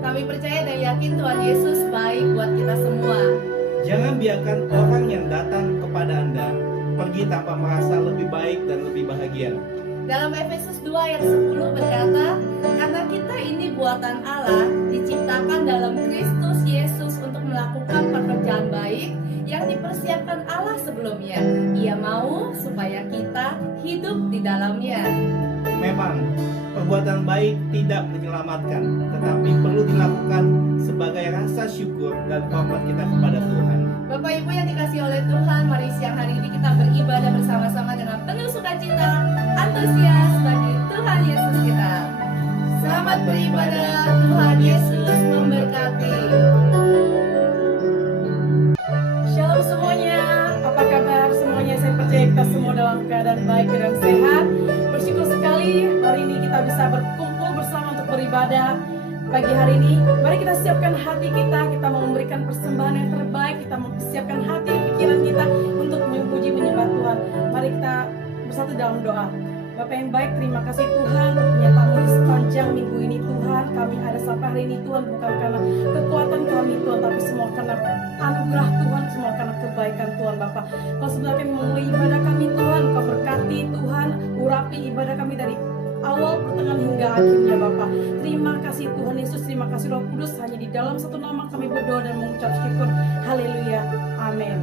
Kami percaya dan yakin Tuhan Yesus baik buat kita semua. Jangan biarkan orang yang datang kepada Anda pergi tanpa merasa lebih baik dan lebih bahagia. Dalam Efesus 2 ayat 10 berkata, karena kita ini buatan Allah, diciptakan dalam Kristus Yesus untuk melakukan pekerjaan baik yang dipersiapkan Allah sebelumnya. Ia mau supaya kita hidup di dalamnya. Memang, perbuatan baik tidak menyelamatkan, tetapi perlu dilakukan sebagai rasa syukur dan hormat kita kepada Tuhan. Bapak Ibu yang dikasihi oleh Tuhan, mari siang hari ini kita beribadah bersama-sama dengan penuh sukacita, antusias bagi Tuhan Yesus kita. Selamat beribadah, Tuhan Yesus memberkati. Shalom semuanya, apa kabar semuanya? Saya percaya kita semua dalam keadaan baik dan sehat. Bersyukur sekali hari ini kita bisa berkumpul bersama untuk beribadah pagi hari ini. Mari kita siapkan hati kita mau memberikan persembahan yang terbaik, kita mempersiapkan hati dan pikiran kita untuk memuji menyembah Tuhan. Mari kita bersatu dalam doa. Bapak yang baik, terima kasih Tuhan untuk penyertaan di sepanjang minggu ini Tuhan. Kami ada sampai hari ini Tuhan, bukan karena kekuatan kami Tuhan, tapi semua karena anugerah Tuhan, semua karena kebaikan Tuhan Bapak. Kau sebenarnya memulai ibadah kami Tuhan, Kau berkati Tuhan, urapi ibadah kami dari awal, pertengahan hingga akhirnya Bapak. Terima kasih Tuhan Yesus, terima kasih Roh Kudus. Hanya di dalam satu nama kami berdoa dan mengucap syukur. Haleluya, amin.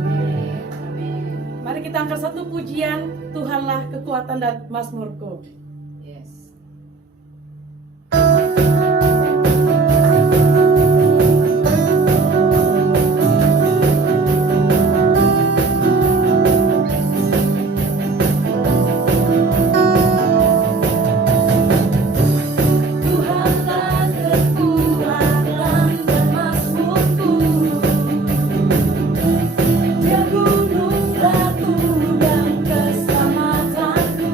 Mari kita angkat satu pujian, Tuhanlah kekuatan dan mazmurku. Yes. Gunung batu dan keselamatanku.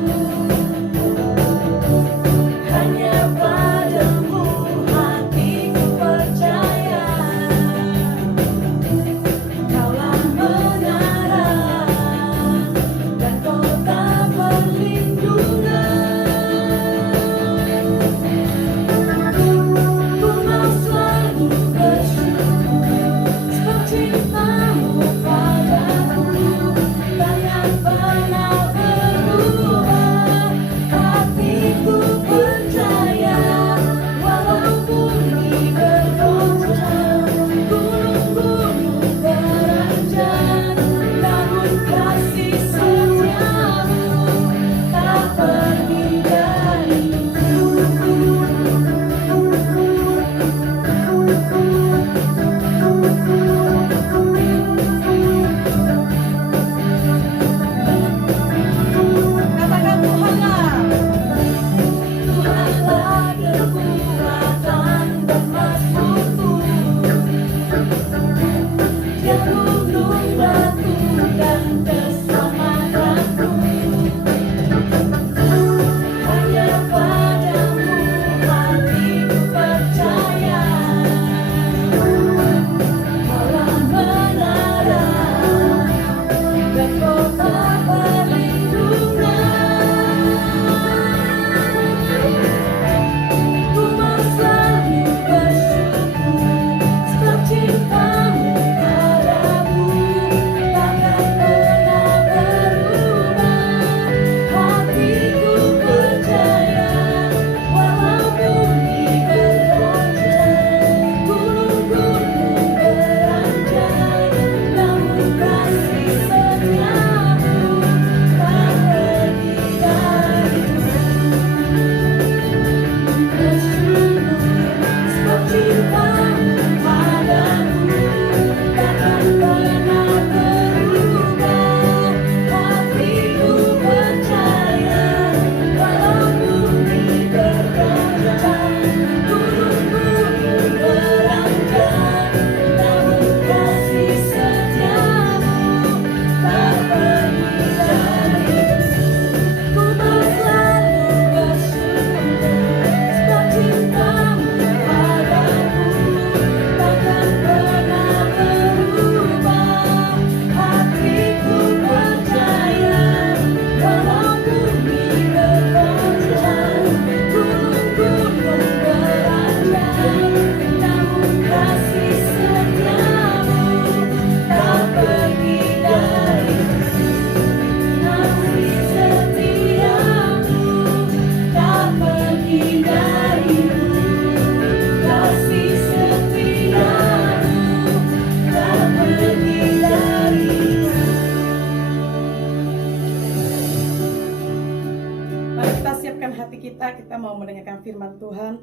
siapkan hati kita mau mendengarkan firman Tuhan.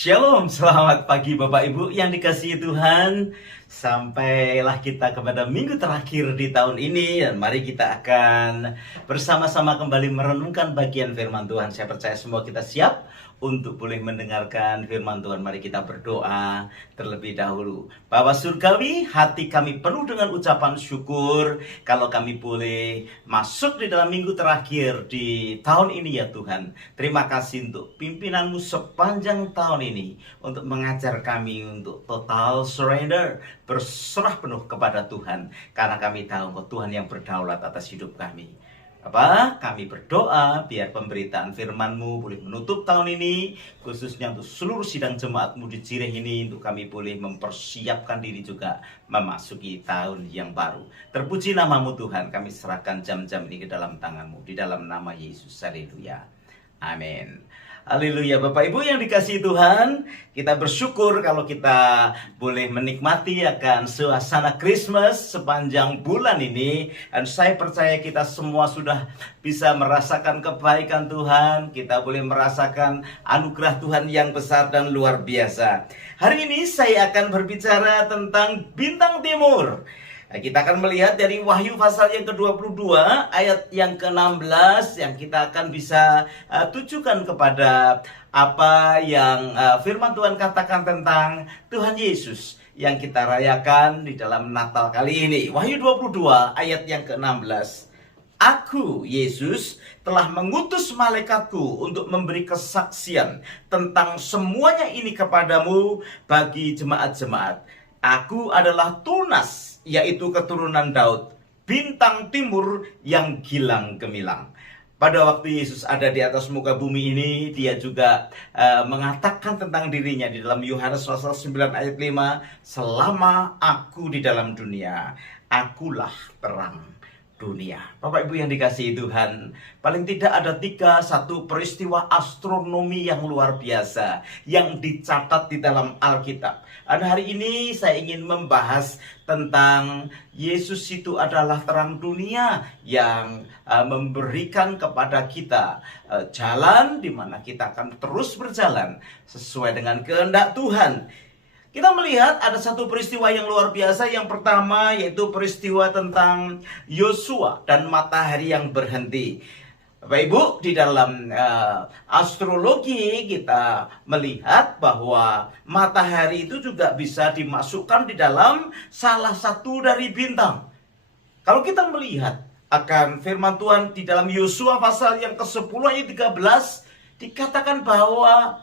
Shalom, selamat pagi Bapak Ibu yang dikasihi Tuhan. Sampailah kita kepada minggu terakhir di tahun ini, dan mari kita akan bersama-sama kembali merenungkan bagian firman Tuhan. Saya percaya semua kita siap untuk boleh mendengarkan firman Tuhan. Mari kita berdoa terlebih dahulu. Bapa Surgawi, hati kami penuh dengan ucapan syukur kalau kami boleh masuk di dalam minggu terakhir di tahun ini ya Tuhan. Terima kasih untuk pimpinanmu sepanjang tahun ini, untuk mengajar kami untuk total surrender, berserah penuh kepada Tuhan, karena kami tahu bahwa Tuhan yang berdaulat atas hidup kami. Kami berdoa biar pemberitaan firman-Mu boleh menutup tahun ini, khususnya untuk seluruh sidang jemaat-Mu di Cireh ini, untuk kami boleh mempersiapkan diri juga memasuki tahun yang baru. Terpuji nama-Mu Tuhan, kami serahkan jam-jam ini ke dalam tangan-Mu, di dalam nama Yesus. Haleluya. Amin. Haleluya. Bapak Ibu yang dikasihi Tuhan, kita bersyukur kalau kita boleh menikmati akan suasana Christmas sepanjang bulan ini. Dan saya percaya kita semua sudah bisa merasakan kebaikan Tuhan. Kita boleh merasakan anugerah Tuhan yang besar dan luar biasa. Hari ini saya akan berbicara tentang bintang timur. Kita akan melihat dari Wahyu pasal yang ke-22 ayat yang ke-16 yang kita akan bisa tujukan kepada apa yang firman Tuhan katakan tentang Tuhan Yesus yang kita rayakan di dalam Natal kali ini. Wahyu 22 ayat yang ke-16. Aku, Yesus, telah mengutus malaikatku untuk memberi kesaksian tentang semuanya ini kepadamu bagi jemaat-jemaat. Aku adalah Tunas, yaitu keturunan Daud, bintang timur yang gilang gemilang. Pada waktu Yesus ada di atas muka bumi ini, dia juga mengatakan tentang dirinya di dalam Yohanes pasal 9 ayat 5, selama aku di dalam dunia, akulah terang dunia. Bapak Ibu yang dikasihi Tuhan, paling tidak ada satu peristiwa astronomi yang luar biasa yang dicatat di dalam Alkitab. Dan hari ini saya ingin membahas tentang Yesus itu adalah terang dunia yang memberikan kepada kita jalan di mana kita akan terus berjalan sesuai dengan kehendak Tuhan. Kita melihat ada satu peristiwa yang luar biasa. Yang pertama yaitu peristiwa tentang Yosua dan matahari yang berhenti. Bapak Ibu, di dalam astrologi kita melihat bahwa matahari itu juga bisa dimasukkan di dalam salah satu dari bintang. Kalau kita melihat akan firman Tuhan di dalam Yosua pasal yang ke-10 ayat 13, dikatakan bahwa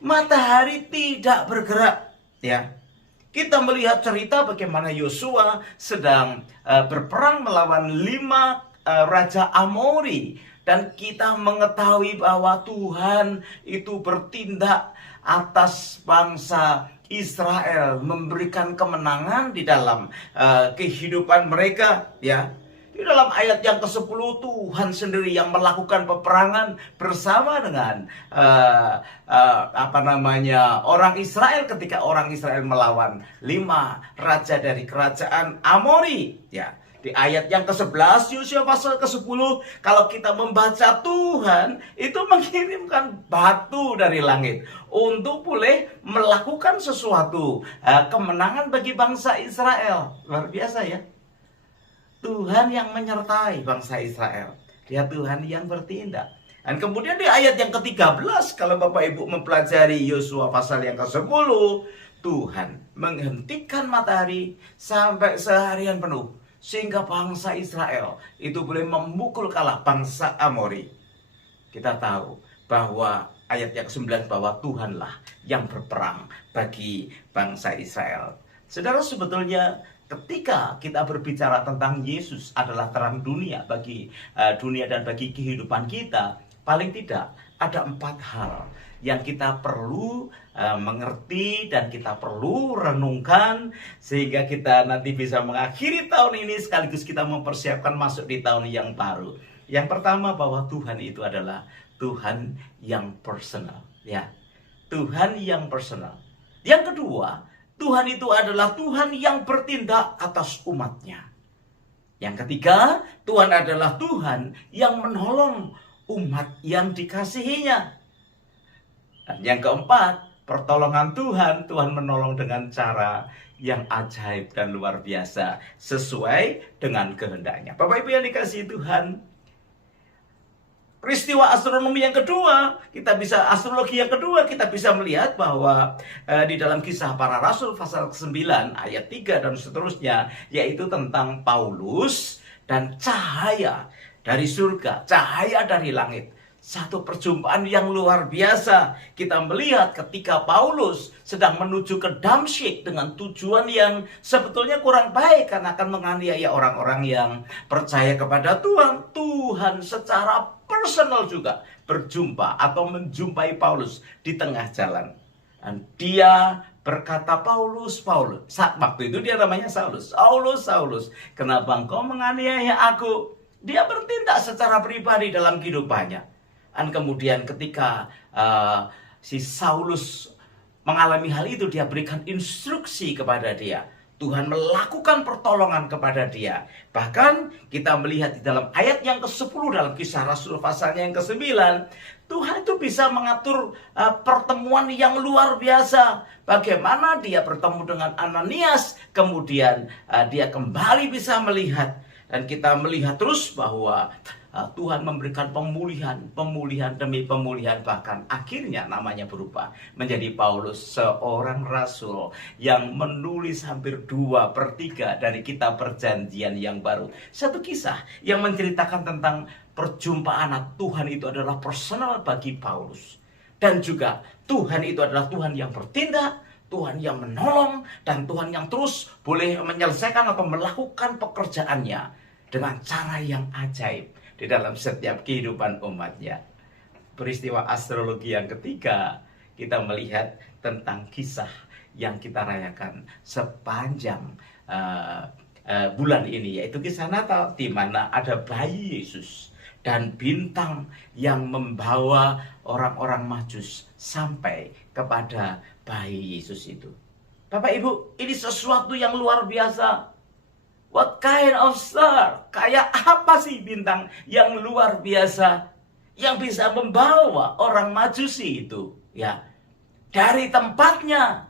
matahari tidak bergerak. Ya, kita melihat cerita bagaimana Yosua sedang berperang melawan 5 raja Amori, dan kita mengetahui bahwa Tuhan itu bertindak atas bangsa Israel, memberikan kemenangan di dalam kehidupan mereka. Ya, di dalam ayat yang ke-10 Tuhan sendiri yang melakukan peperangan bersama dengan orang Israel ketika orang Israel melawan 5 raja dari kerajaan Amori. Ya, di ayat yang ke-11 Yosua pasal ke-10, kalau kita membaca, Tuhan itu mengirimkan batu dari langit untuk boleh melakukan sesuatu kemenangan bagi bangsa Israel. Luar biasa ya. Tuhan yang menyertai bangsa Israel. Dia Tuhan yang bertindak. Dan kemudian di ayat yang ke-13, kalau Bapak Ibu mempelajari Yosua pasal yang ke-10, Tuhan menghentikan matahari sampai seharian penuh, sehingga bangsa Israel itu boleh memukul kalah bangsa Amori. Kita tahu bahwa ayat yang ke-9 bahwa Tuhanlah yang berperang bagi bangsa Israel. Saudara, sebetulnya ketika kita berbicara tentang Yesus adalah terang dunia bagi dunia dan bagi kehidupan kita, paling tidak ada 4 hal yang kita perlu mengerti dan kita perlu renungkan, sehingga kita nanti bisa mengakhiri tahun ini sekaligus kita mempersiapkan masuk di tahun yang baru. Yang pertama, bahwa Tuhan itu adalah Tuhan yang personal, ya. Tuhan yang personal. Yang kedua, Tuhan itu adalah Tuhan yang bertindak atas umatnya. Yang ketiga, Tuhan adalah Tuhan yang menolong umat yang dikasihinya. Dan yang keempat, pertolongan Tuhan, Tuhan menolong dengan cara yang ajaib dan luar biasa sesuai dengan kehendaknya. Bapak Ibu yang dikasihi Tuhan, peristiwa astronomi yang kedua, astrologi yang kedua kita bisa melihat bahwa di dalam Kisah Para Rasul pasal 9 ayat 3 dan seterusnya, yaitu tentang Paulus dan cahaya dari surga, cahaya dari langit. Satu perjumpaan yang luar biasa. Kita melihat ketika Paulus sedang menuju ke Damsyik dengan tujuan yang sebetulnya kurang baik karena akan menganiaya orang-orang yang percaya kepada Tuhan. Tuhan secara personal juga berjumpa atau menjumpai Paulus di tengah jalan. Dan dia berkata, Paulus, waktu itu dia namanya Saulus. Saulus, kenapa engkau menganiaya aku? Dia bertindak secara pribadi dalam kehidupannya. Dan kemudian ketika si Saulus mengalami hal itu, dia berikan instruksi kepada dia. Tuhan melakukan pertolongan kepada dia. Bahkan kita melihat di dalam ayat yang ke-10 dalam Kisah Rasul pasalnya yang ke-9, Tuhan itu bisa mengatur pertemuan yang luar biasa. Bagaimana dia bertemu dengan Ananias, kemudian dia kembali bisa melihat. Dan kita melihat terus bahwa Tuhan memberikan pemulihan demi pemulihan, bahkan akhirnya namanya berubah menjadi Paulus, seorang rasul yang menulis hampir 2/3 dari kitab Perjanjian yang baru. Satu kisah yang menceritakan tentang perjumpaan Tuhan itu adalah personal bagi Paulus. Dan juga Tuhan itu adalah Tuhan yang bertindak, Tuhan yang menolong, dan Tuhan yang terus boleh menyelesaikan atau melakukan pekerjaannya dengan cara yang ajaib di dalam setiap kehidupan umatnya. Peristiwa astrologi yang ketiga, kita melihat tentang kisah yang kita rayakan sepanjang bulan ini, yaitu kisah Natal, di mana ada bayi Yesus dan bintang yang membawa orang-orang Majus sampai kepada bayi Yesus itu. Bapak Ibu, ini sesuatu yang luar biasa. What kind of star? Kayak apa sih bintang yang luar biasa yang bisa membawa orang Majusi itu, ya, dari tempatnya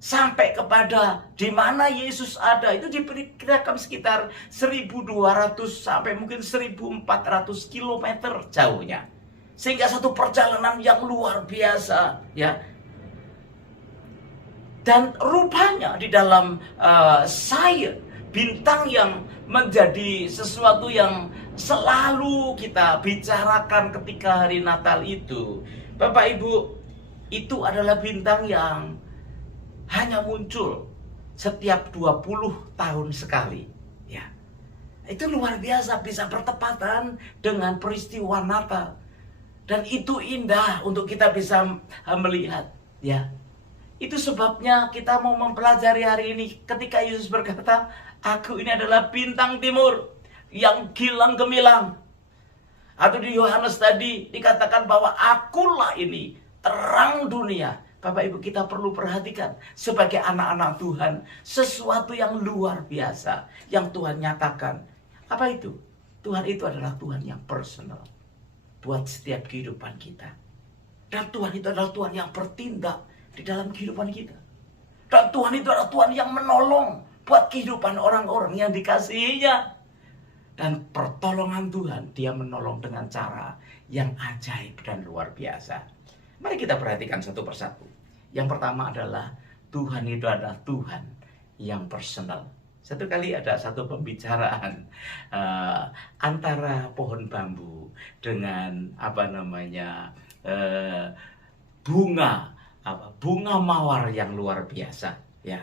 sampai kepada di mana Yesus ada. Itu diperkirakan sekitar 1.200 sampai mungkin 1.400 kilometer jauhnya. Sehingga satu perjalanan yang luar biasa, ya. Dan rupanya di dalam sains, bintang yang menjadi sesuatu yang selalu kita bicarakan ketika hari Natal itu, Bapak Ibu, itu adalah bintang yang hanya muncul setiap 20 tahun sekali, ya. Itu luar biasa, bisa bertepatan dengan peristiwa Natal. Dan itu indah untuk kita bisa melihat, ya. Itu sebabnya kita mau mempelajari hari ini ketika Yesus berkata, aku ini adalah bintang timur yang gilang gemilang. Atau di Yohanes tadi dikatakan bahwa akulah ini terang dunia. Bapak Ibu, kita perlu perhatikan sebagai anak-anak Tuhan, sesuatu yang luar biasa yang Tuhan nyatakan. Apa itu? Tuhan itu adalah Tuhan yang personal buat setiap kehidupan kita. Dan Tuhan itu adalah Tuhan yang bertindak di dalam kehidupan kita. Dan Tuhan itu adalah Tuhan yang menolong buat kehidupan orang-orang yang dikasihinya. Dan pertolongan Tuhan, dia menolong dengan cara yang ajaib dan luar biasa. Mari kita perhatikan satu persatu. Yang pertama adalah Tuhan itu adalah Tuhan yang personal. Satu kali ada satu pembicaraan antara pohon bambu dengan bunga mawar yang luar biasa, ya.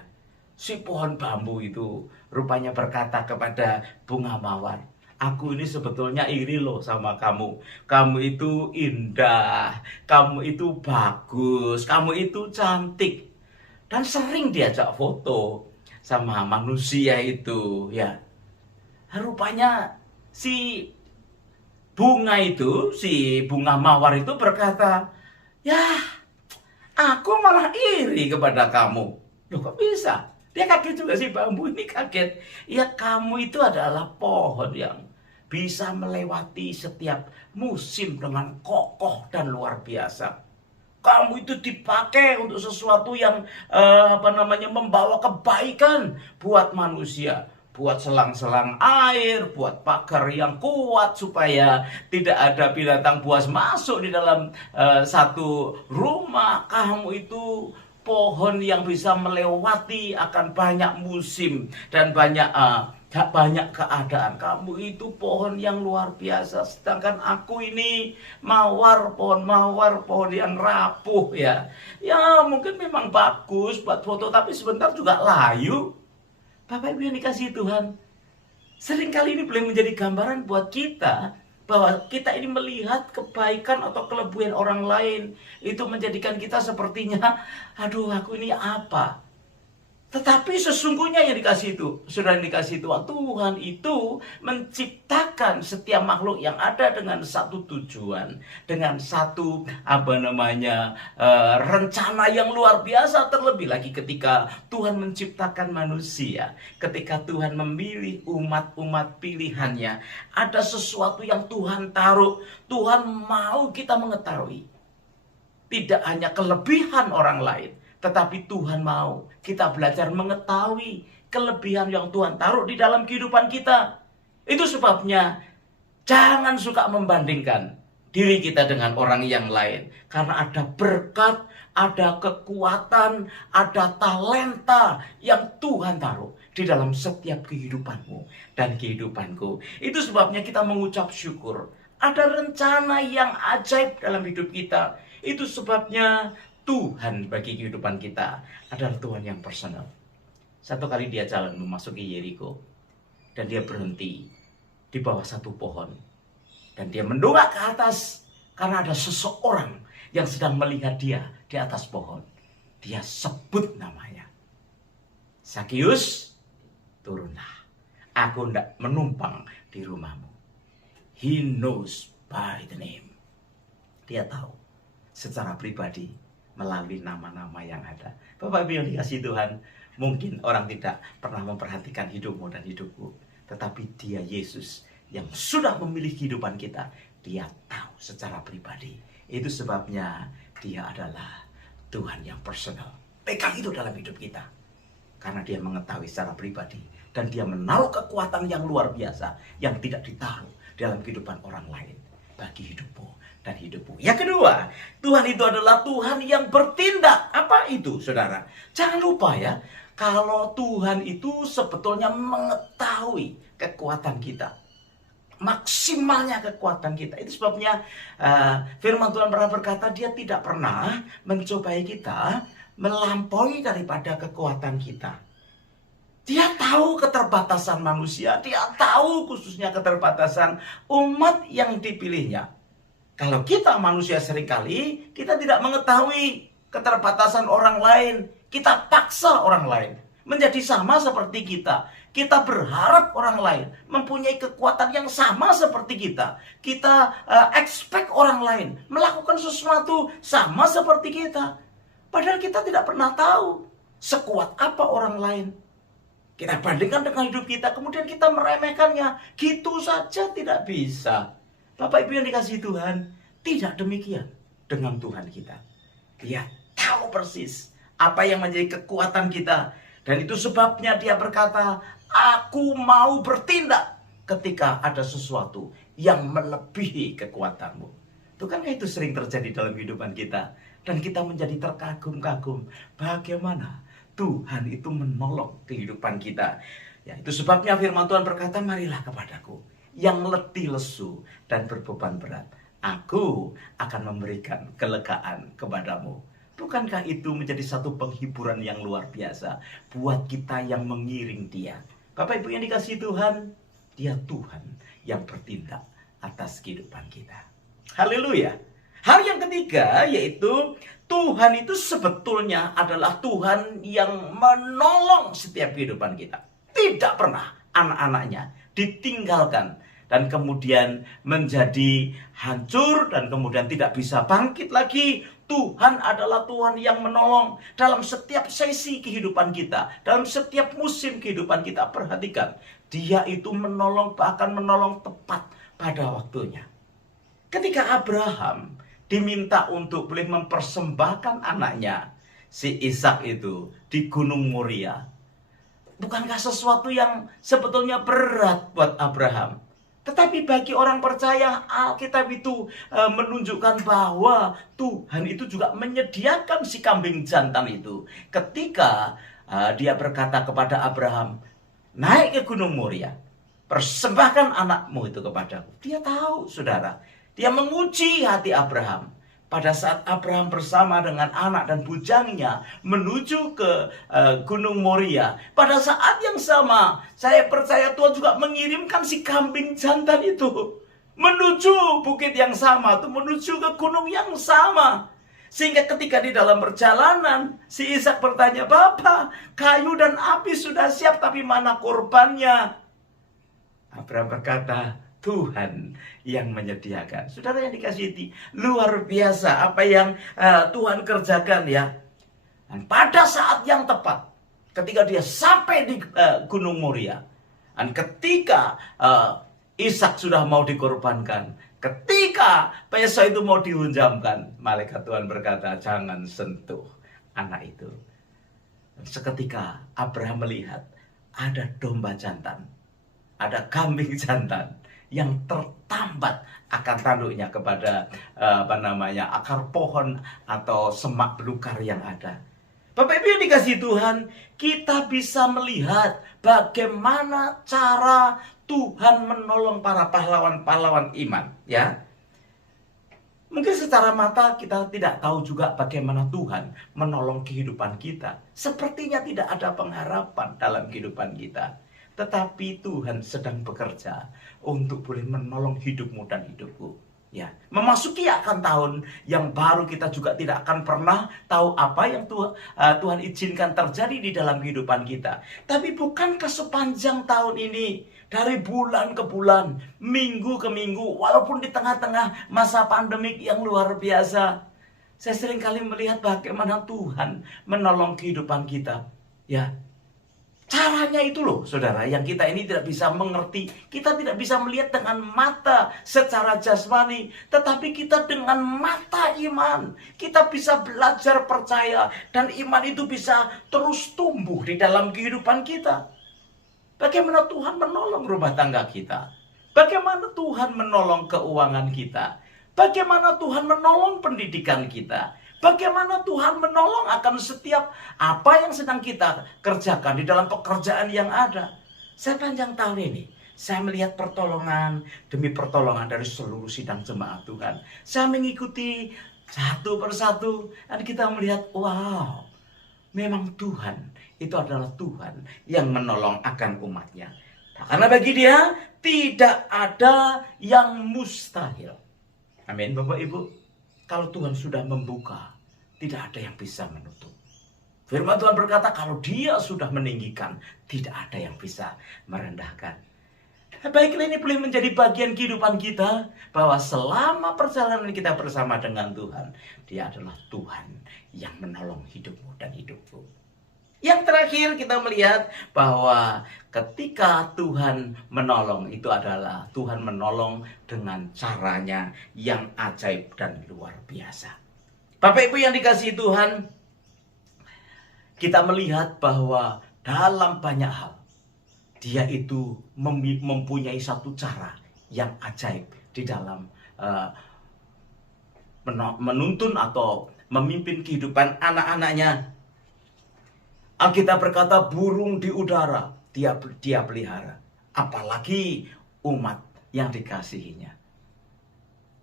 Si pohon bambu itu rupanya berkata kepada bunga mawar, aku ini sebetulnya iri loh sama kamu. Kamu itu indah, kamu itu bagus, kamu itu cantik. Dan sering diajak foto sama manusia itu, ya. Rupanya si bunga mawar itu berkata, ya, aku malah iri kepada kamu. Loh, kok bisa? Dia kaget juga, si bambu ini kaget. Ya, kamu itu adalah pohon yang bisa melewati setiap musim dengan kokoh dan luar biasa. kamu itu dipakai untuk sesuatu yang membawa kebaikan buat manusia. Buat selang-selang air, buat pagar yang kuat supaya tidak ada binatang buas masuk di dalam satu rumah. Kamu itu pohon yang bisa melewati akan banyak musim dan banyak keadaan. Kamu itu pohon yang luar biasa. Sedangkan aku ini pohon mawar, pohon yang rapuh ya. Ya mungkin memang bagus buat foto, tapi sebentar juga layu. Bapak Ibu yang dikasihi Tuhan, seringkali ini boleh menjadi gambaran buat kita bahwa kita ini melihat kebaikan atau kelebihan orang lain itu menjadikan kita sepertinya, aduh aku ini apa? Tetapi sesungguhnya yang dikasih itu, saudara yang dikasih Tuhan, Tuhan itu menciptakan setiap makhluk yang ada dengan satu tujuan, dengan satu rencana yang luar biasa. Terlebih lagi ketika Tuhan menciptakan manusia, ketika Tuhan memilih umat-umat pilihannya, ada sesuatu yang Tuhan taruh. Tuhan mau kita mengetahui tidak hanya kelebihan orang lain, tetapi Tuhan mau kita belajar mengetahui kelebihan yang Tuhan taruh di dalam kehidupan kita. Itu sebabnya jangan suka membandingkan diri kita dengan orang yang lain. Karena ada berkat, ada kekuatan, ada talenta yang Tuhan taruh di dalam setiap kehidupanmu dan kehidupanku. Itu sebabnya kita mengucap syukur. Ada rencana yang ajaib dalam hidup kita. Itu sebabnya Tuhan bagi kehidupan kita adalah Tuhan yang personal. Satu kali dia jalan memasuki Yeriko, dan dia berhenti di bawah satu pohon. Dan dia mendongak ke atas karena ada seseorang yang sedang melihat dia di atas pohon. Dia sebut namanya. Sakius, turunlah. Aku hendak menumpang di rumahmu. He knows by the name. Dia tahu secara pribadi melalui nama-nama yang ada. Bapak Ibu yang dikasihi Tuhan, mungkin orang tidak pernah memperhatikan hidupmu dan hidupku, tetapi dia Yesus yang sudah memilih kehidupan kita. Dia tahu secara pribadi. Itu sebabnya dia adalah Tuhan yang personal. Pegang itu dalam hidup kita. Karena dia mengetahui secara pribadi. Dan dia menaruh kekuatan yang luar biasa yang tidak ditaruh dalam kehidupan orang lain bagi hidupmu dan hidupmu. Yang kedua, Tuhan itu adalah Tuhan yang bertindak. Apa itu, saudara? Jangan lupa ya, kalau Tuhan itu sebetulnya mengetahui kekuatan kita, maksimalnya kekuatan kita. Itu sebabnya firman Tuhan pernah berkata, dia tidak pernah mencobai kita melampaui daripada kekuatan kita. Dia tahu keterbatasan manusia, dia tahu khususnya keterbatasan umat yang dipilihnya. Kalau kita manusia seringkali, kita tidak mengetahui keterbatasan orang lain. Kita paksa orang lain menjadi sama seperti kita. Kita berharap orang lain mempunyai kekuatan yang sama seperti kita. Kita expect orang lain melakukan sesuatu sama seperti kita. Padahal kita tidak pernah tahu sekuat apa orang lain. Kita bandingkan dengan hidup kita, kemudian kita meremehkannya. Gitu saja tidak bisa. Bapak Ibu yang dikasihi Tuhan, tidak demikian dengan Tuhan kita. Dia tahu persis apa yang menjadi kekuatan kita. Dan itu sebabnya dia berkata, aku mau bertindak ketika ada sesuatu yang melebihi kekuatanmu. Bukankah itu sering terjadi dalam kehidupan kita? Dan kita menjadi terkagum-kagum bagaimana Tuhan itu menolong kehidupan kita. Ya, itu sebabnya firman Tuhan berkata, marilah kepadaku yang letih lesu dan berbeban berat, aku akan memberikan kelegaan kepadamu. Bukankah itu menjadi satu penghiburan yang luar biasa buat kita yang mengiring dia? Bapak Ibu yang dikasihi Tuhan, dia Tuhan yang bertindak atas kehidupan kita. Haleluya. Hal yang ketiga yaitu Tuhan itu sebetulnya adalah Tuhan yang menolong setiap kehidupan kita. Tidak pernah anak-anaknya ditinggalkan dan kemudian menjadi hancur dan kemudian tidak bisa bangkit lagi. Tuhan adalah Tuhan yang menolong dalam setiap sesi kehidupan kita, dalam setiap musim kehidupan kita. Perhatikan, dia itu menolong, bahkan menolong tepat pada waktunya. Ketika Abraham diminta untuk boleh mempersembahkan anaknya si Ishak itu di Gunung Moria. Bukankah sesuatu yang sebetulnya berat buat Abraham? Tetapi bagi orang percaya, Alkitab itu menunjukkan bahwa Tuhan itu juga menyediakan si kambing jantan itu. Ketika dia berkata kepada Abraham, naik ke Gunung Moria, persembahkan anakmu itu kepadaku. Dia tahu, saudara, dia menguji hati Abraham. Pada saat Abraham bersama dengan anak dan bujangnya menuju ke Gunung Moria, pada saat yang sama, saya percaya Tuhan juga mengirimkan si kambing jantan itu menuju bukit yang sama, tuh menuju ke gunung yang sama. Sehingga ketika di dalam perjalanan, si Ishak bertanya, "Bapa, kayu dan api sudah siap, tapi mana korbannya?" Abraham berkata, Tuhan yang menyediakan. Saudara yang dikasihi, luar biasa apa yang Tuhan kerjakan ya. Dan pada saat yang tepat, ketika dia sampai di Gunung Moria, dan ketika Ishak sudah mau dikorbankan, ketika peso itu mau dihunjamkan, malaikat Tuhan berkata, jangan sentuh anak itu. Dan seketika Abraham melihat ada domba jantan, ada kambing jantan yang tertambat akan tanduknya kepada akar pohon atau semak belukar yang ada. Bapak Ibu yang dikasihi Tuhan, kita bisa melihat bagaimana cara Tuhan menolong para pahlawan-pahlawan iman, ya. Mungkin secara mata kita tidak tahu juga bagaimana Tuhan menolong kehidupan kita. Sepertinya tidak ada pengharapan dalam kehidupan kita. Tetapi Tuhan sedang bekerja untuk boleh menolong hidupmu dan hidupku. Ya, memasuki akan tahun yang baru, kita juga tidak akan pernah tahu apa yang Tuhan izinkan terjadi di dalam kehidupan kita. Tapi bukankah sepanjang tahun ini, dari bulan ke bulan, minggu ke minggu, walaupun di tengah-tengah masa pandemik yang luar biasa, saya sering kali melihat bagaimana Tuhan menolong kehidupan kita. Ya, caranya itu loh, saudara, yang kita ini tidak bisa mengerti. Kita tidak bisa melihat dengan mata secara jasmani, tetapi kita dengan mata iman. Kita bisa belajar percaya, dan iman itu bisa terus tumbuh di dalam kehidupan kita. Bagaimana Tuhan menolong rumah tangga kita? Bagaimana Tuhan menolong keuangan kita? Bagaimana Tuhan menolong pendidikan kita? Bagaimana Tuhan menolong akan setiap apa yang sedang kita kerjakan di dalam pekerjaan yang ada. Sepanjang tahun ini, saya melihat pertolongan demi pertolongan dari seluruh sidang jemaat Tuhan. Saya mengikuti satu persatu, dan kita melihat, wow, memang Tuhan itu adalah Tuhan yang menolong akan umatnya. Karena bagi dia, tidak ada yang mustahil. Amin, Bapak Ibu. Kalau Tuhan sudah membuka, tidak ada yang bisa menutup. Firman Tuhan berkata, kalau dia sudah meninggikan, tidak ada yang bisa merendahkan. Baiklah, ini boleh menjadi bagian kehidupan kita, bahwa selama perjalanan kita bersama dengan Tuhan, dia adalah Tuhan yang menolong hidupmu dan hidupku. Yang terakhir kita melihat bahwa ketika Tuhan menolong, itu adalah Tuhan menolong dengan caranya yang ajaib dan luar biasa. Bapak Ibu yang dikasihi Tuhan, kita melihat bahwa dalam banyak hal, dia itu mempunyai satu cara yang ajaib di dalam menuntun atau memimpin kehidupan anak-anaknya. Alkitab berkata, burung di udara dia pelihara, apalagi umat yang dikasihinya.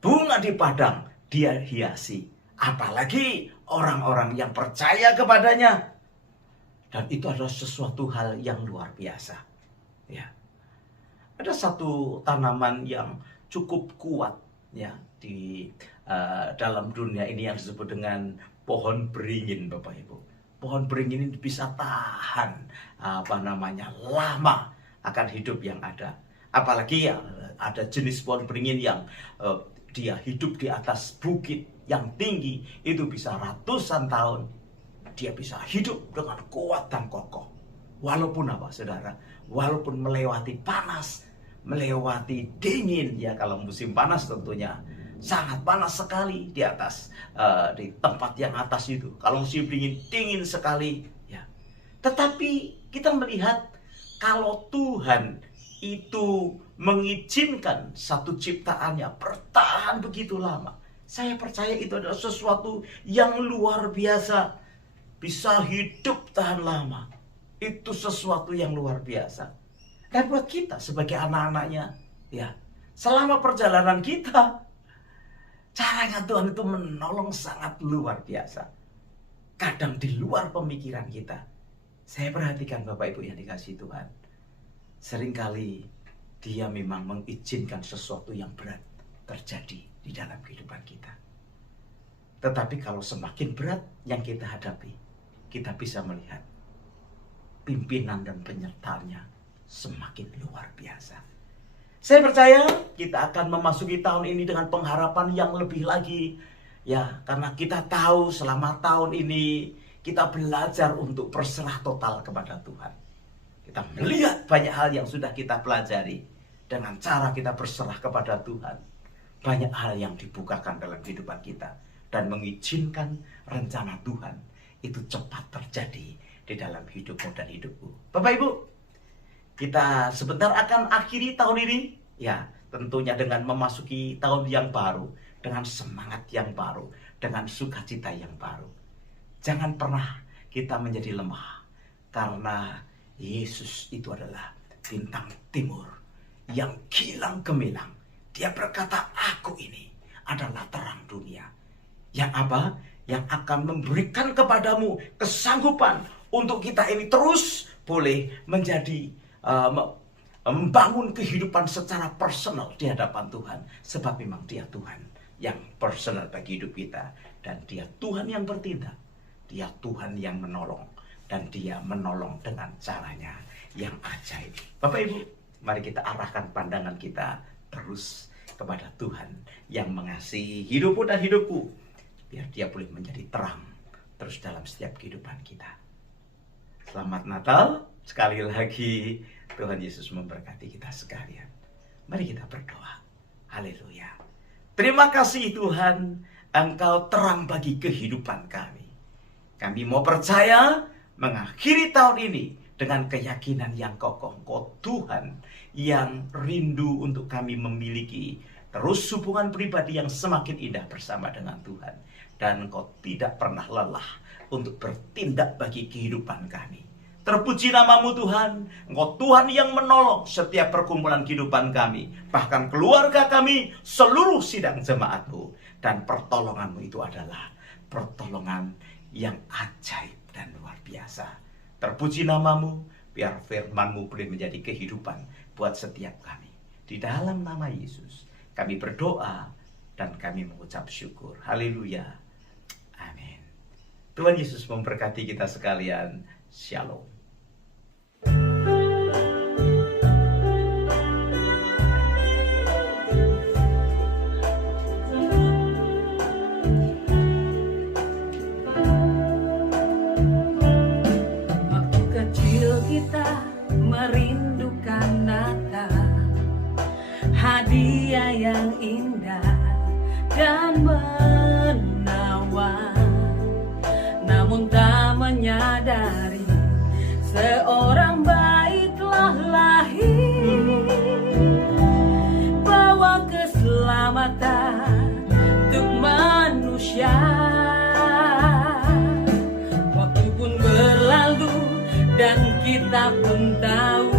Bunga di padang dia hiasi, apalagi orang-orang yang percaya kepadanya. Dan itu adalah sesuatu hal yang luar biasa. Ya. Ada satu tanaman yang cukup kuat ya di dalam dunia ini yang disebut dengan pohon beringin, Bapak Ibu. Pohon beringin ini bisa tahan lama akan hidup yang ada. Apalagi ya, ada jenis pohon beringin yang dia hidup di atas bukit yang tinggi, itu bisa ratusan tahun. Dia bisa hidup dengan kuat dan kokoh. Walaupun apa, saudara? Walaupun melewati panas, melewati dingin, ya kalau musim panas tentunya sangat panas sekali di atas, di tempat yang atas itu. Kalau musim dingin, dingin sekali. Ya. Tetapi kita melihat kalau Tuhan itu mengizinkan satu ciptaannya bertahan begitu lama, saya percaya itu adalah sesuatu yang luar biasa. Bisa hidup tahan lama, itu sesuatu yang luar biasa. Dan buat kita sebagai anak-anaknya, ya, selama perjalanan kita, caranya Tuhan itu menolong sangat luar biasa. Kadang di luar pemikiran kita. Saya perhatikan Bapak Ibu yang dikasihi Tuhan, seringkali Dia memang mengizinkan sesuatu yang berat terjadi di dalam kehidupan kita. Tetapi kalau semakin berat yang kita hadapi, kita bisa melihat pimpinan dan penyertanya semakin luar biasa. Saya percaya kita akan memasuki tahun ini dengan pengharapan yang lebih lagi. Ya, karena kita tahu selama tahun ini kita belajar untuk berserah total kepada Tuhan. Kita melihat banyak hal yang sudah kita pelajari. Dengan cara kita berserah kepada Tuhan, banyak hal yang dibukakan dalam kehidupan kita. Dan mengizinkan rencana Tuhan itu cepat terjadi di dalam hidupmu dan hidupku. Bapak Ibu, kita sebentar akan akhiri tahun ini. Ya, tentunya dengan memasuki tahun yang baru, dengan semangat yang baru, dengan sukacita yang baru. Jangan pernah kita menjadi lemah, karena Yesus itu adalah bintang timur yang kilang gemilang. Dia berkata, aku ini adalah terang dunia. Yang apa? Yang akan memberikan kepadamu kesanggupan untuk kita ini terus boleh menjadi membangun kehidupan secara personal di hadapan Tuhan. Sebab memang Dia Tuhan yang personal bagi hidup kita. Dan Dia Tuhan yang bertindak. Dia Tuhan yang menolong. Dan Dia menolong dengan caranya yang ajaib. Bapak Ibu, mari kita arahkan pandangan kita terus kepada Tuhan yang mengasihi hidupmu dan hidupku. Biar Dia boleh menjadi terang terus dalam setiap kehidupan kita. Selamat Natal. Sekali lagi Tuhan Yesus memberkati kita sekalian. Mari kita berdoa. Haleluya. Terima kasih Tuhan, Engkau terang bagi kehidupan kami. Kami mau percaya mengakhiri tahun ini dengan keyakinan yang kokoh. Engkau Tuhan yang rindu untuk kami memiliki terus hubungan pribadi yang semakin indah bersama dengan Tuhan. Dan Engkau tidak pernah lelah untuk bertindak bagi kehidupan kami. Terpuji namamu Tuhan. Engkau Tuhan yang menolong setiap perkumpulan kehidupan kami. Bahkan keluarga kami, seluruh sidang jemaatmu. Dan pertolonganmu itu adalah pertolongan yang ajaib dan luar biasa. Terpuji namamu, biar firmanmu boleh menjadi kehidupan buat setiap kami. Di dalam nama Yesus, kami berdoa dan kami mengucap syukur. Haleluya. Amin. Tuhan Yesus memberkati kita sekalian. Shalom. Waktu kecil kita merindukan Natal, hadiah yang indah dan menawan. Namun tak menyadari seorang bayi telah lahir, bawa keselamatan untuk manusia. Waktu pun berlalu dan kita pun tahu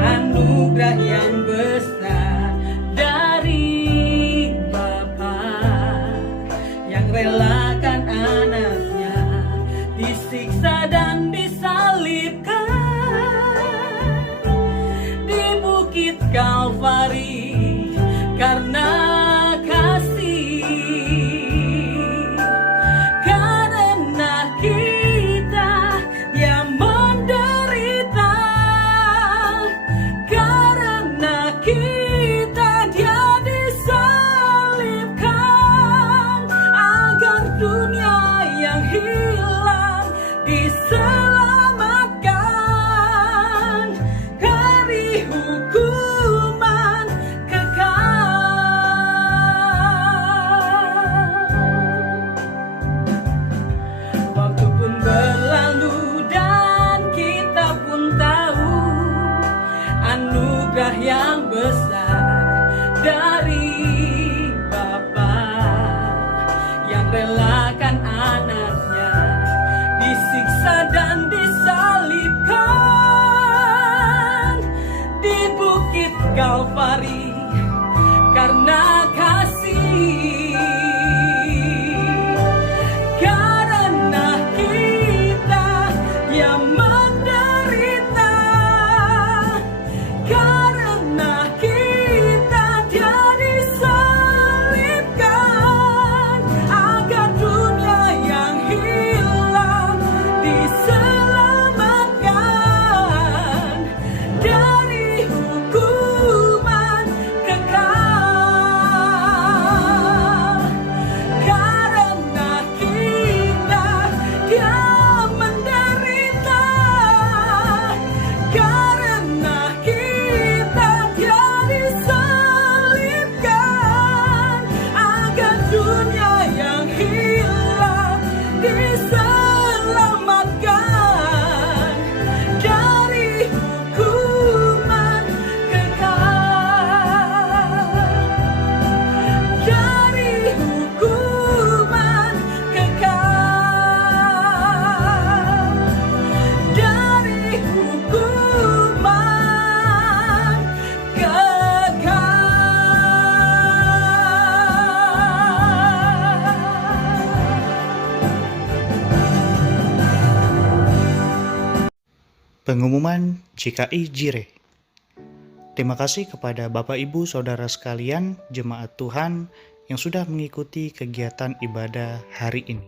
anugerah yang besar dari Bapa yang relakan anaknya disiksa dan disalibkan di bukit Kalvari karena kasih, karena kita Dia menderita, karena kita Dia disalibkan agar dunia yang hilang bisa relakan anaknya disiksa dan disalibkan di bukit Kalvari karena kasih. Karena kita yang menderita, karena kita dia disalibkan, agar dunia yang hilang diselamatkan dari hukuman kekal. Karena kita dia menderita, karena kita dia disalibkan, agar dunia yang hilang diselamatkan dari hukuman kekal. Dari hukuman kekal. Dari hukuman kekal. Pengumuman GKI Jire. Terima kasih kepada Bapak Ibu Saudara sekalian, jemaat Tuhan yang sudah mengikuti kegiatan ibadah hari ini.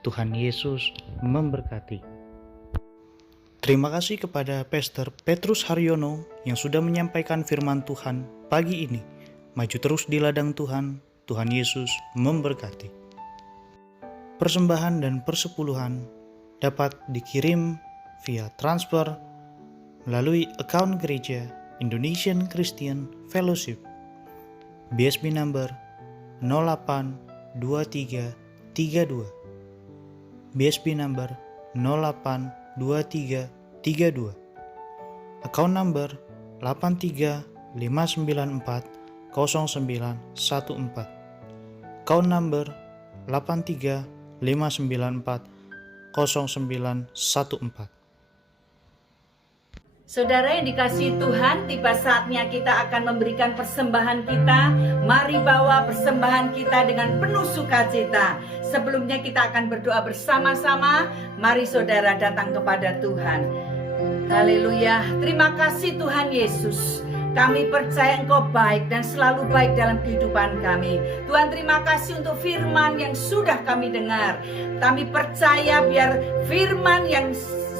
Tuhan Yesus memberkati. Terima kasih kepada Pastor Petrus Haryono yang sudah menyampaikan firman Tuhan pagi ini. Maju terus di ladang Tuhan, Tuhan Yesus memberkati. Persembahan dan persepuluhan dapat dikirim via transfer melalui akun gereja Indonesian Christian Fellowship BSB number 082332 BSB number 082332 account number 8359400914 account number 8359400914. Saudara yang dikasihi Tuhan, tiba saatnya kita akan memberikan persembahan kita. Mari bawa persembahan kita dengan penuh sukacita. Sebelumnya kita akan berdoa bersama-sama. Mari saudara datang kepada Tuhan. Haleluya. Terima kasih Tuhan Yesus. Kami percaya Engkau baik dan selalu baik dalam kehidupan kami. Tuhan, terima kasih untuk firman yang sudah kami dengar. Kami percaya biar firman yang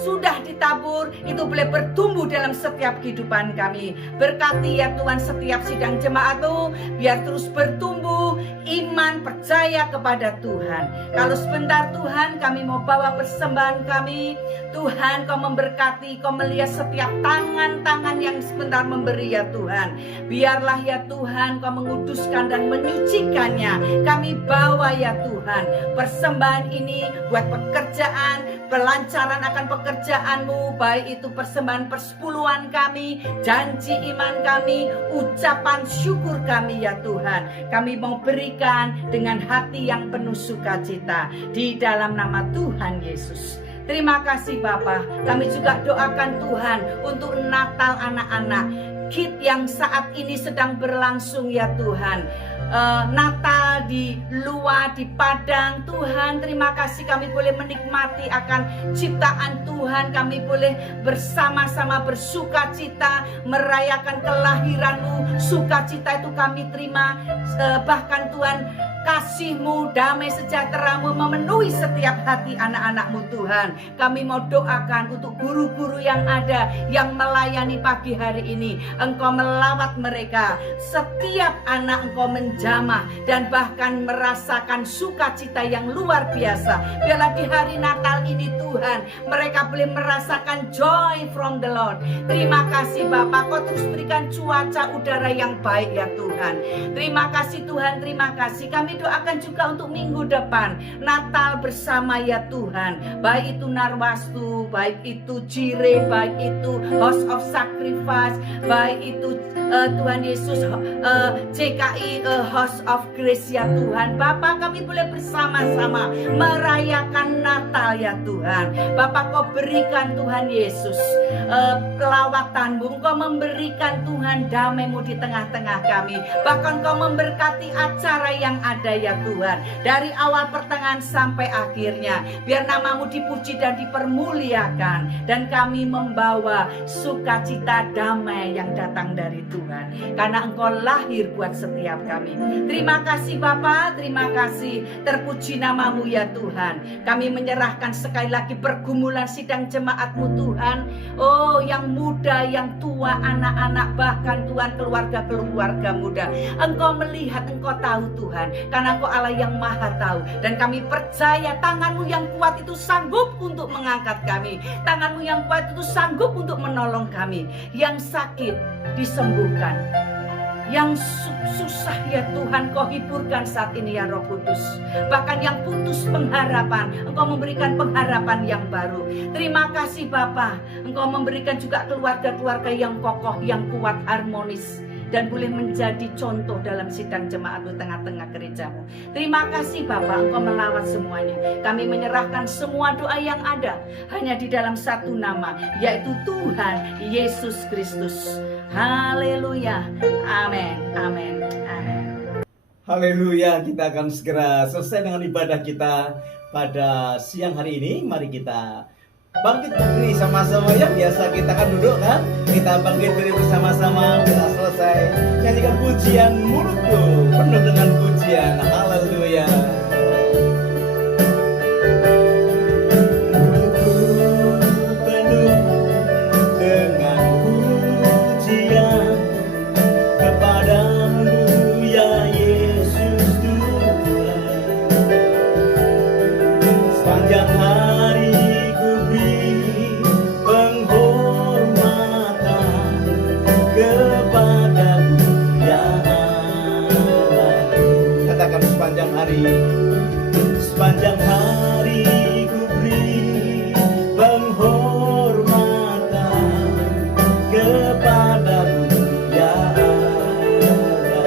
sudah ditabur itu boleh bertumbuh dalam setiap kehidupan kami. Berkati ya Tuhan setiap sidang jemaat-Mu, biar terus bertumbuh iman percaya kepada Tuhan. Kalau sebentar Tuhan kami mau bawa persembahan kami, Tuhan Kau memberkati, Kau melihat setiap tangan-tangan yang sebentar memberi ya Tuhan. Biarlah ya Tuhan Kau menguduskan dan menyucikannya. Kami bawa ya Tuhan persembahan ini buat pekerjaan, pelancaran akan pekerjaan-Mu, baik itu persembahan persepuluhan kami, janji iman kami, ucapan syukur kami ya Tuhan. Kami mau berikan dengan hati yang penuh sukacita di dalam nama Tuhan Yesus. Terima kasih Bapa. Kami juga doakan Tuhan untuk Natal anak-anak, KID yang saat ini sedang berlangsung ya Tuhan. Natal di luar, di Padang, Tuhan terima kasih kami boleh menikmati akan ciptaan Tuhan. Kami boleh bersama-sama bersuka cita merayakan kelahiran-Mu. Sukacita itu kami terima, bahkan Tuhan kasih-Mu, damai sejahtera-Mu memenuhi setiap hati anak-anak-Mu Tuhan. Kami mau doakan untuk guru-guru yang ada, yang melayani pagi hari ini. Engkau melawat mereka, setiap anak Engkau menjamah dan bahkan merasakan sukacita yang luar biasa. Biarlah di hari Natal ini Tuhan, mereka boleh merasakan joy from the Lord. Terima kasih Bapa, Kau terus berikan cuaca udara yang baik ya Tuhan. Terima kasih Tuhan, terima kasih. Kami doakan juga untuk minggu depan Natal bersama ya Tuhan, baik itu Narwastu, baik itu Jire, baik itu House of Sacrifice, baik itu Tuhan Yesus, CKI House of Grace ya Tuhan. Bapa, kami boleh bersama-sama merayakan Natal ya Tuhan. Bapa, Kau berikan Tuhan Yesus pelawatan-Mu, Kau memberikan Tuhan damai-Mu di tengah-tengah kami. Bahkan Kau memberkati acara yang ada ya Tuhan, dari awal pertengahan sampai akhirnya. Biar nama-Mu dipuji dan dipermuliakan, dan kami membawa sukacita damai yang datang dari Tuhan, karena Engkau lahir buat setiap kami. Terima kasih Bapa, terima kasih, terpuji nama-Mu ya Tuhan. Kami menyerahkan sekali lagi pergumulan sidang jemaat-Mu Tuhan. Oh, yang muda, yang tua, anak-anak, bahkan Tuhan keluarga-keluarga muda. Engkau melihat, Engkau tahu Tuhan, karena Engkau Allah yang maha tahu. Dan kami percaya tangan-Mu yang kuat itu sanggup untuk mengangkat kami. Tangan-Mu yang kuat itu sanggup untuk menolong kami. Yang sakit disembuhkan, yang susah ya Tuhan Kau hiburkan saat ini ya Roh Kudus. Bahkan yang putus pengharapan, Engkau memberikan pengharapan yang baru. Terima kasih Bapa, Engkau memberikan juga keluarga-keluarga yang kokoh, yang kuat, harmonis, dan boleh menjadi contoh dalam sidang jemaat-Mu tengah-tengah gereja-Mu. Terima kasih Bapa, Engkau melawat semuanya. Kami menyerahkan semua doa yang ada hanya di dalam satu nama, yaitu Tuhan Yesus Kristus. Haleluya. Amin. Amin. Amin. Haleluya, kita akan segera selesai dengan ibadah kita pada siang hari ini. Mari kita bangkit berdiri sama-sama ya. Biasa kita kan duduk kan. Kita bangkit berdiri bersama-sama. Kita selesai nyanyikan pujian, mulutku penuh dengan pujian. Haleluya. Mulutku penuh dengan pujian kepadamu ya Yesus Tuhan. Sepanjang hari ku beri penghormatan kepadamu ya Allah. Katakan sepanjang hari ku beri penghormatan kepadamu ya Allah.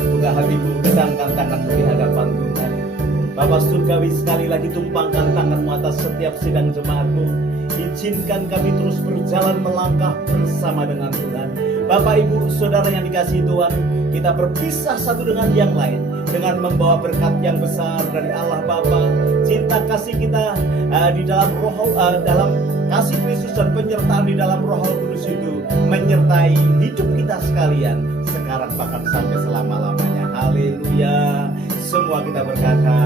Buka hatimu, kedangkan tanganmu di hadapan Tuhan. Bapa surgawi, sekali lagi tumpangkan tanganmu atas setiap sidang jemaatmu. Izinkan kami terus berjalan melangkah bersama dengan Tuhan. Bapak, Ibu, Saudara yang dikasihi Tuhan, kita berpisah satu dengan yang lain dengan membawa berkat yang besar dari Allah Bapa. Cinta kasih kita di dalam dalam kasih Kristus dan penyertaan di dalam Roh Kudus itu menyertai hidup kita sekalian sekarang bahkan sampai selama-lamanya. Haleluya. Semua kita berkata